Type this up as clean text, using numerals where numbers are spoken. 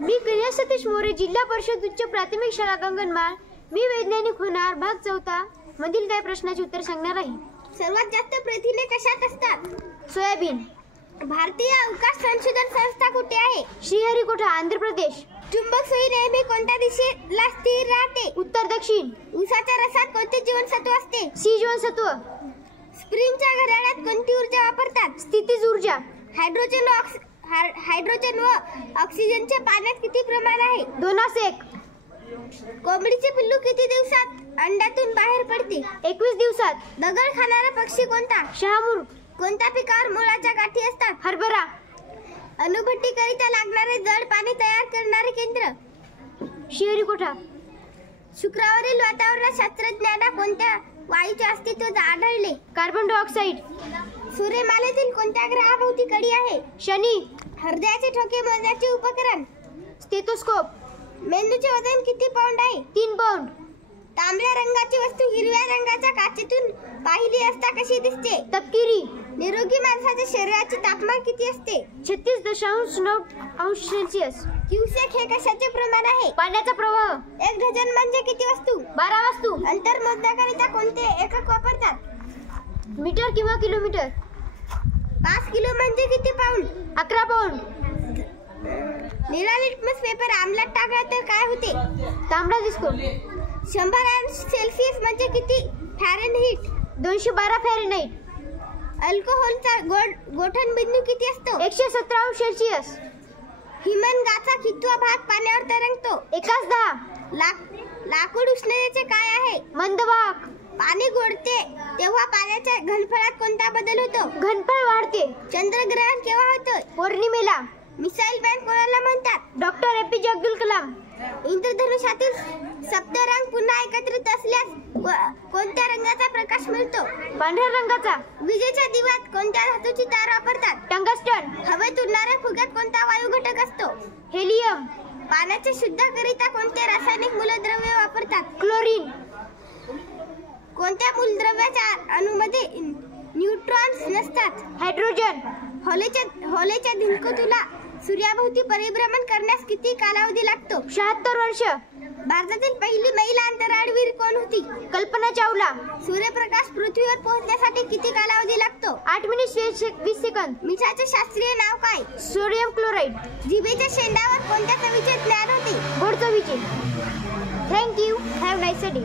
मी कन्या सतीश मोरे, जिल्हा परिषद उच्च प्राथमिक शाळा गंगनमाळ. मी वैज्ञानिक होणार भाग 4 मधील काही प्रश्नाचे उत्तर सांगणार आहे. सर्वात जास्त प्रथिने कशात असतात? सोयाबीन. भारतीय अवकाश संशोधन संस्था कुठे आहे? श्रीहरिकोटा, आंध्र प्रदेश. चुंबक सुई नेहमी कोणत्या दिशेला स्थिर राहते? उत्तर दक्षिण. ऊसाच्या रसात कोणते जीवनसत्व असते? सी जीवनसत्व. स्प्रिंगच्या घड्याळात कोणती ऊर्जा वापरतात? स्थितीज ऊर्जा. हायड्रोजन व ऑक्सिजनचे पाण्यात किती प्रमाण आहे? 2:1. कोंबडीचे पिल्लू किती दिवसात अंड्यातून बाहेर पडते? 21 दिवसात. दगड खाणारा पक्षी कोणता? शहामूर. कोणत्या पिकावर मुळाच्या गाठी असतात? हरभरा. अणुभट्टीकरिता लागणारे जड पाणी तयार करणारे केंद्र? श्रीहरिकोटा. शुक्रावरील वातावरणात शास्त्रज्ञांना कोणत्या वायूचे अस्तित्व आढळले? Carbon dioxide. सूर्यमालेतील कोणत्या ग्रहाभोवती कडी आहे? शनी. हृदयाचे ठोके मोजण्याचे उपकरण? स्टेथोस्कोप. मेंदूचे वजन किती पाऊंड आहे? 3 पाऊंड. तांबड्या रंगाची वस्तू हिरव्या रंगाच्या काचेतून पाहिली असता कशी दिसते? तपकिरी. निरोगी माणसाच्या शरीराचे तापमान किती असते? 36.9 सेल्सिअस. क्युसेक हे कशाचे प्रमाण आहे? पाण्याचा प्रवाह. 1 डझन म्हणजे किती वस्तू? 12 वस्तू. अंतर मोजण्याकरिता कोणते एकक वापरतात? मीटर किंवा किलोमीटर. 5 किलो म्हणजे किती पाऊंड? 11 पाऊंड. निळा लिटमस पेपर आमलात टाकला तर काय होते? तांबडा दिसतो. 100 अंश सेल्सिअस म्हणजे किती फॅरेनहीट? 212 फॅरेनहाइट. अल्कोहोलचा गोठण बिंदू किती असतो? 117 सेल्सिअस. हिमनगाचा कितवा भाग पाण्यावर तरंगतो? 1/10. लाकूड उष्णतेचे काय आहे? मंदवाहक. पाणी गोडते तेव्हा पाण्याच्या घनफळात कोणता बदल होतो? घनफळ वाढते. चंद्रग्रहण केव्हा होतं? पौर्णिमेला. मिसाईल मॅन कोणाला म्हणतात? Doctor APJ Abdul Kalam. इंद्रधनुष्यातील सप्तरंग पुन्हा एकत्रित असल्यास कोणत्या रंगाचा प्रकाश मिळतो? पांढऱ्या रंगाचा. विजेच्या दिव्यात कोणत्या धातूची तार वापरतात? टंगस्टन. हवेत उडणाऱ्या फुग्यात कोणता वायू घटक असतो? हेलियम. पाण्याचे शुद्ध करिता कोणते रासायनिक मूलद्रव्य वापरतात? क्लोरीन. कोणत्या मूलद्रव्याच्या अणूमध्ये न्यूट्रॉन्स नसतात? हायड्रोजन. होलेच्या धिंकुतूला सूर्याभोवती परिभ्रमण करण्यास किती कालावधी लागतो? 76 वर्ष. भारतातील पहिली महिला अंतराळवीर कोण होती? कल्पना चावला. सूर्यप्रकाश पृथ्वीवर पोहोचण्यासाठी किती कालावधी लागतो? 8 मिनिट 20 सेकंद. मिठाचे शास्त्रीय नाव काय? Sodium chloride. जिभेच्या शेंडावर कोणत्या चवीचे ज्ञान होते? गोड चवीचे. Thank you. Have nice day.